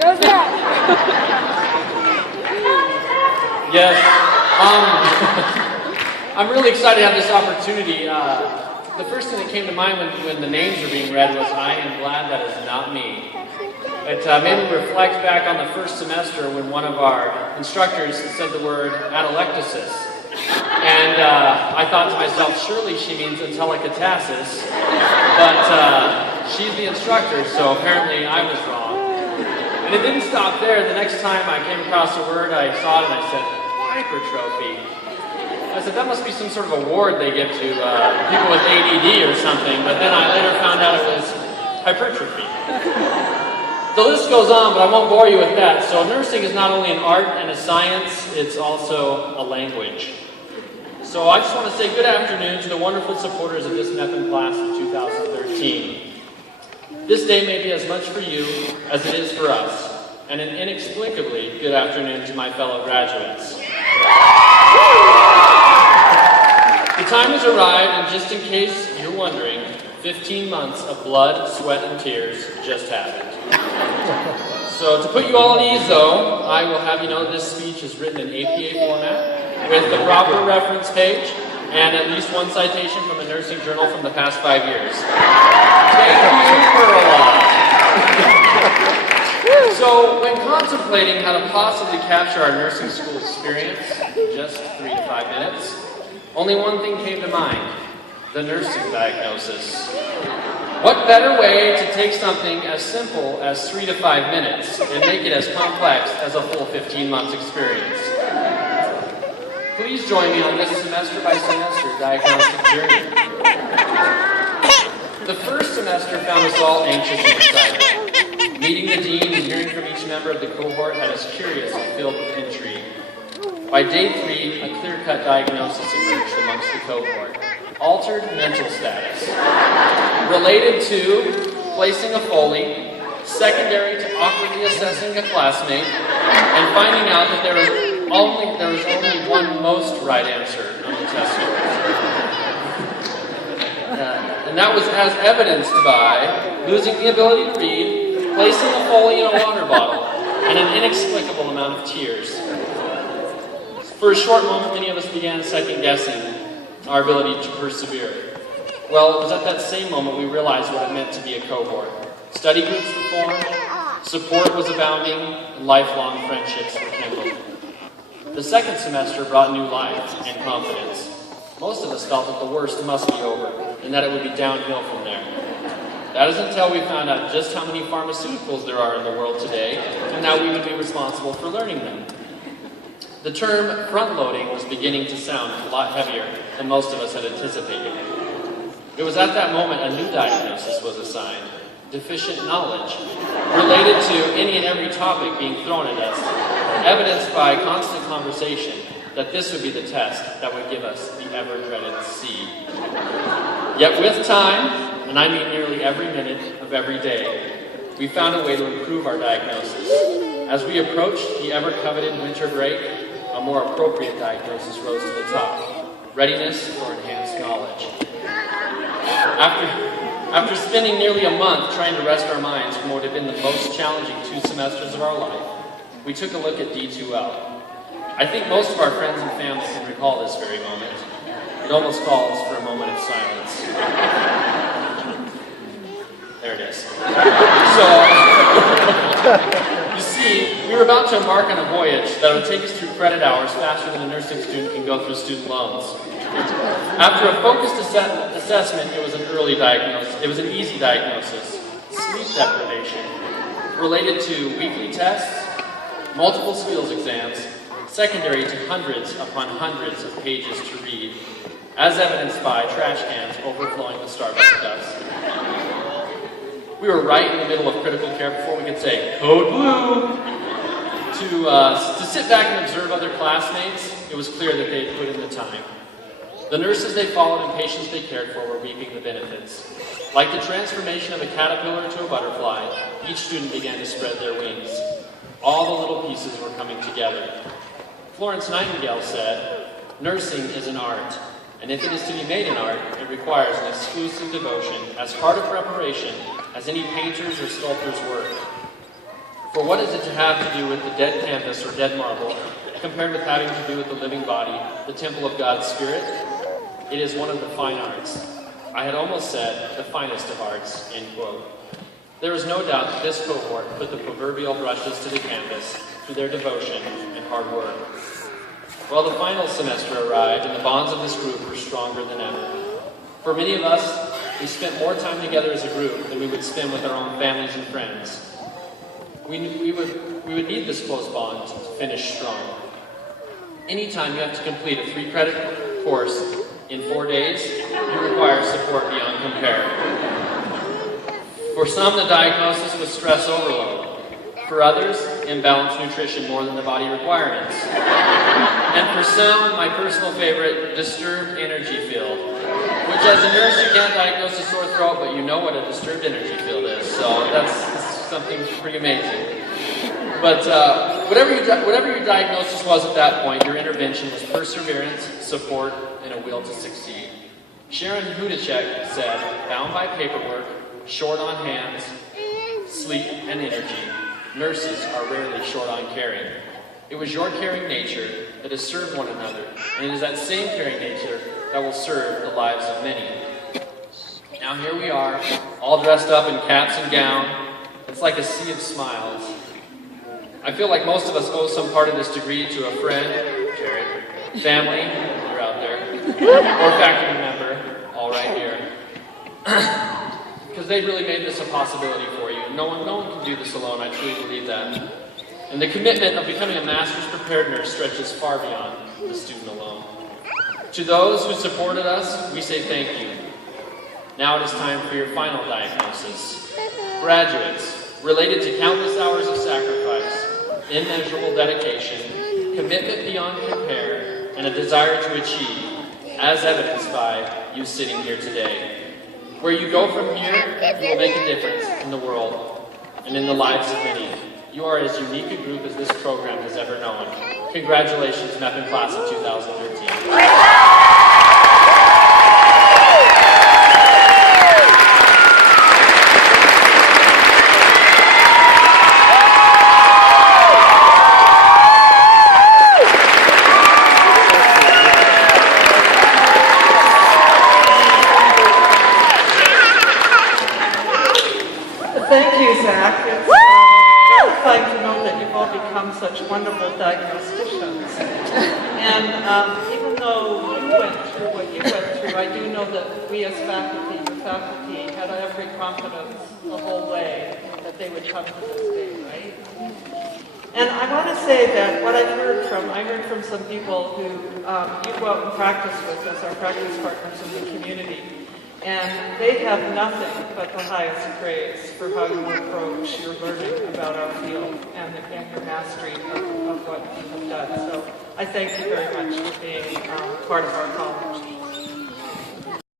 Go Zach! Yes. I'm really excited to have this opportunity. The first thing that came to mind when the names were being read was, I am glad that is not me. It made me reflect back on the first semester when one of our instructors said the word atelectasis. And I thought to myself, surely she means intellicatasis, but she's the instructor, so apparently I was wrong. And it didn't stop there. The next time I came across a word, I saw it and I said, hypertrophy. I said, that must be some sort of award they give to people with ADD or something, but then I later found out it was hypertrophy. The list goes on, but I won't bore you with that. So nursing is not only an art and a science, it's also a language. So I just want to say good afternoon to the wonderful supporters of this Mepn class of 2013. This day may be as much for you as it is for us, and an inexplicably good afternoon to my fellow graduates. The time has arrived, and just in case you're wondering, 15 months of blood, sweat, and tears just happened. So to put you all at ease, though, I will have you know this speech is written in APA format, with the proper reference page, and at least one citation from a nursing journal from the past 5 years. Thank you for a lot. So, when contemplating how to possibly capture our nursing school experience in just 3 to 5 minutes, only one thing came to mind: the nursing diagnosis. What better way to take something as simple as 3 to 5 minutes and make it as complex as a full 15 months experience? Please join me on this semester by semester diagnostic journey. The first semester found us all anxious and excited. Meeting the dean and hearing from each member of the cohort had us curious and filled with intrigue. By day 3, a clear-cut diagnosis emerged amongst the cohort: altered mental status, related to placing a Foley, secondary to awkwardly assessing a classmate, and finding out that there was only one most right answer on the test scores. And that was as evidenced by losing the ability to read, placing a Foley in a water bottle, and an inexplicable amount of tears. For a short moment, many of us began second-guessing our ability to persevere. Well, it was at that same moment we realized what it meant to be a cohort. Study groups were formed, support was abounding, and lifelong friendships were kindled. The second semester brought new life and confidence. Most of us felt that the worst must be over, and that it would be downhill from there. That is until we found out just how many pharmaceuticals there are in the world today, and how we would be responsible for learning them. The term front-loading was beginning to sound a lot heavier than most of us had anticipated. It was at that moment a new diagnosis was assigned: deficient knowledge, related to any and every topic being thrown at us, evidenced by constant conversation that this would be the test that would give us the ever-dreaded C. Yet with time, and I mean nearly every minute of every day, we found a way to improve our diagnosis. As we approached the ever-coveted winter break, a more appropriate diagnosis rose to the top: readiness for enhanced knowledge. After spending nearly a month trying to rest our minds from what had been the most challenging 2 semesters of our life, we took a look at D2L. I think most of our friends and family can recall this very moment. It almost calls for a moment of silence. There it is. You see, we were about to embark on a voyage that would take us through credit hours faster than a nursing student can go through student loans. After a focused assessment, it was an early diagnosis. It was an easy diagnosis: sleep deprivation, related to weekly tests, multiple skills exams, secondary to hundreds upon hundreds of pages to read, as evidenced by trash cans overflowing with Starbucks dust. We were right in the middle of critical care before we could say, "Code Blue!" To sit back and observe other classmates, it was clear that they had put in the time. The nurses they followed and patients they cared for were reaping the benefits. Like the transformation of a caterpillar to a butterfly, each student began to spread their wings. All the little pieces were coming together. Florence Nightingale said, "Nursing is an art, and if it is to be made an art, it requires an exclusive devotion, as hard a preparation as any painter's or sculptor's work." For what is it to have to do with the dead canvas or dead marble, compared with having to do with the living body, the temple of God's Spirit? It is one of the fine arts. I had almost said the finest of arts, end quote. There is no doubt that this cohort put the proverbial brushes to the canvas through their devotion and hard work. Well, the final semester arrived, and the bonds of this group were stronger than ever. For many of us, we spent more time together as a group than we would spend with our own families and friends. We would need this close bond to finish strong. Anytime you have to complete a 3-credit course in 4 days, you require support beyond compare. For some, the diagnosis was stress overload. For others, imbalanced nutrition more than the body requirements. And for some, my personal favorite, disturbed energy field. Which as a nurse, you can't diagnose a sore throat, but you know what a disturbed energy field is. So that's something pretty amazing. But whatever your diagnosis was at that point, your intervention was perseverance, support, and a will to succeed. Sharon Hudacek said, bound by paperwork, short on hands, sleep, and energy, nurses are rarely short on caring. It was your caring nature that has served one another, and it is that same caring nature that will serve the lives of many. Now here we are, all dressed up in caps and gown. It's like a sea of smiles. I feel like most of us owe some part of this degree to a friend, Jared, family, you're out there, or faculty member, all right here. Because they really made this a possibility for you. No one can do this alone, I truly believe that. And the commitment of becoming a master's prepared nurse stretches far beyond the student alone. To those who supported us, we say thank you. Now it is time for your final diagnosis. Graduates, related to countless hours of sacrifice, immeasurable dedication, commitment beyond compare, and a desire to achieve, as evidenced by you sitting here today. Where you go from here, you will make a difference in the world and in the lives of many. You are as unique a group as this program has ever known. Congratulations, Mepn Class of 2013. Thank you, Zach. It's gratifying to know that you've all become such wonderful diagnosticians. And even though you went through what you went through, I do know that we as faculty, the faculty, had every confidence the whole way that they would come to this day, right? And I want to say that what I heard from some people who you go out and practice with as our practice partners in the community. And they have nothing but the highest praise for how you approach your learning about our field and your mastery of what you have done. So I thank you very much for being part of our college.